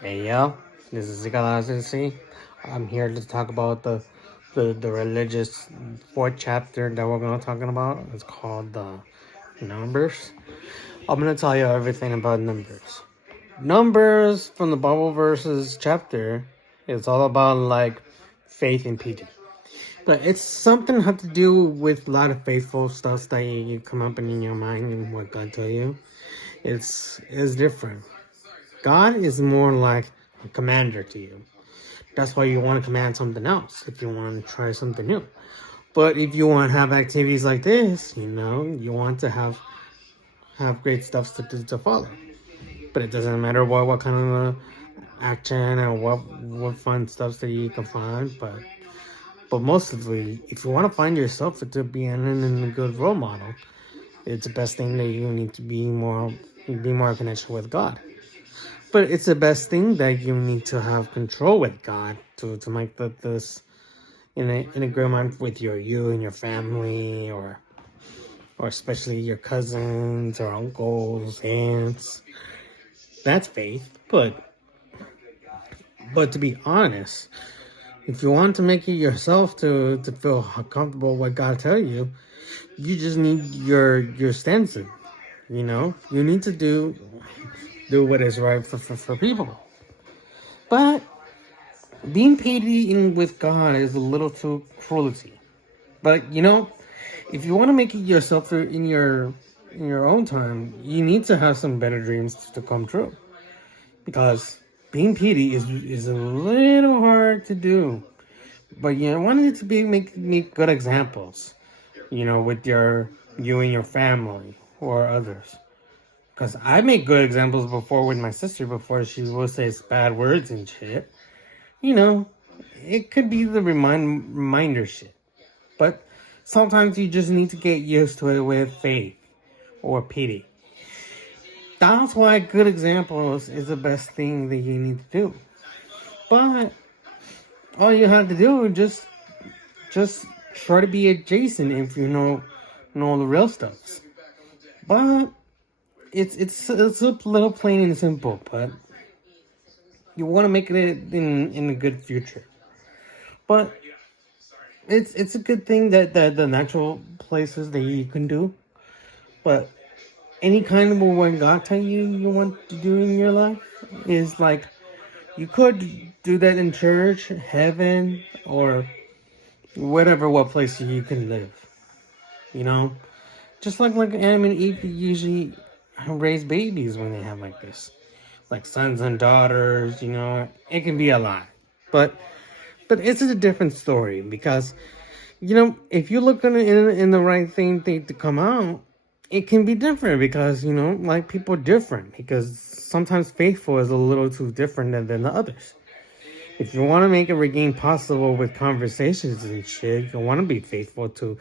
Hey yo, this is Zika. I'm here to talk about the religious fourth chapter that we're gonna talking about. It's called the Numbers. I'm gonna tell you everything about numbers. Numbers from the Bible verses chapter is all about like faith and piety. But it's something have to do with a lot of faithful stuff that you come up in your mind and what God tell you. It's different. God is more like a commander to you. That's why you want to command something else if you want to try something new. But if you want to have activities like this, you want to have great stuff to follow. But it doesn't matter what kind of action and what fun stuff that you can find. But mostly, if you want to find yourself to be in a good role model, it's the best thing that you need to be more connection with God. But it's the best thing that you need to have control with God to make this in agreement with you and your family, or especially your cousins or uncles, aunts. That's faith. But to be honest, if you want to make it yourself to feel comfortable with what God tell you, you just need your stance. You need to do what is right for people. But being pleading with God is a little too cruelty. But if you want to make it yourself in your own time, you need to have some better dreams to come true. Because being petty is a little hard to do. But you want it to be make good examples. With you and your family or others. Because I make good examples before with my sister before she will say bad words and shit. You know, it could be the reminder shit. But sometimes you just need to get used to it with faith or pity. That's why good examples is the best thing that you need to do. But all you have to do is just try to be adjacent if you know the real stuff. But it's a little plain and simple, but you want to make it in a good future. But it's a good thing that the natural places that you can do. But any kind of what God tell you want to do in your life is like you could do that in church, heaven, or whatever what place you can live. You know, just like Adam and Eve usually raise babies when they have like this, like sons and daughters. It can be a lot, but it's a different story because if you look in the right thing to come out, it can be different because like people are different because sometimes faithful is a little too different than the others. If you want to make it regain possible with conversations and shit, you want to be faithful to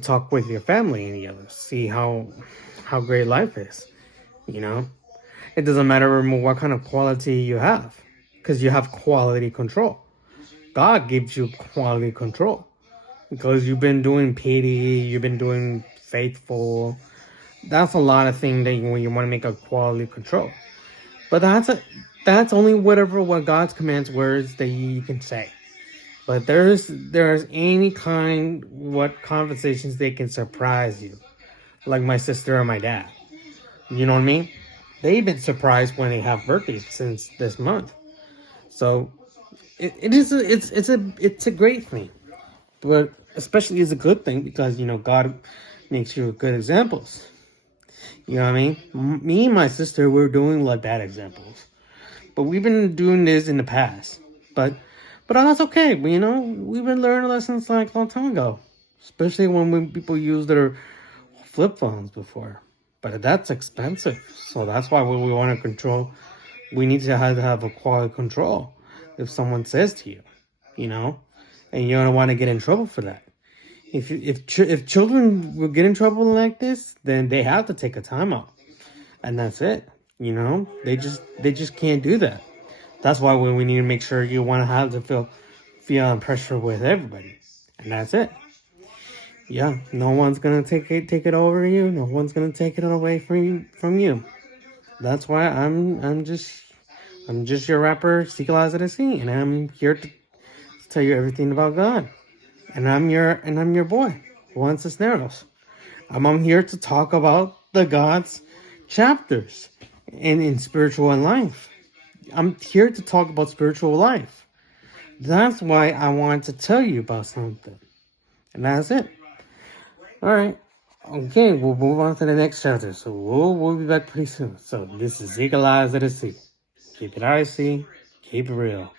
talk with your family and the others, see how great life is. You know, it doesn't matter what kind of quality you have, because you have quality control. God gives you quality control because you've been doing pity, you've been doing faithful. That's a lot of things that when you want to make a quality control. But that's only what God's commands words that you can say. But there's any kind what conversations they can surprise you, like my sister or my dad. You know what I mean? They've been surprised when they have birthdays since this month. So it's a great thing, but especially it's a good thing because God makes you good examples. You know what I mean? Me and my sister we're doing like bad examples, but we've been doing this in the past. But that's okay. We've been learning lessons like a long time ago, especially when people use their flip phones before. But that's expensive, so that's why we want to control. We need to have a quality control. If someone says to you, you know, and you don't want to get in trouble for that. If children will get in trouble like this, then they have to take a timeout, and that's it. They just can't do that. That's why we need to make sure you want to have to feel pressure with everybody, and that's it. Yeah, no one's gonna take it over you. No one's gonna take it away from you. That's why I'm just I'm just your rapper, Seeker Eyes of the Sea, and I'm here to tell you everything about God. And I'm your boy, Juan Cisneros. I'm here to talk about the God's chapters in spiritual and life. I'm here to talk about spiritual life. That's why I wanted to tell you about something. And that's it. Alright. Okay, we'll move on to the next chapter. So we'll be back pretty soon. So this is Eagle Eyes of the Sea. Keep it icy, keep it real.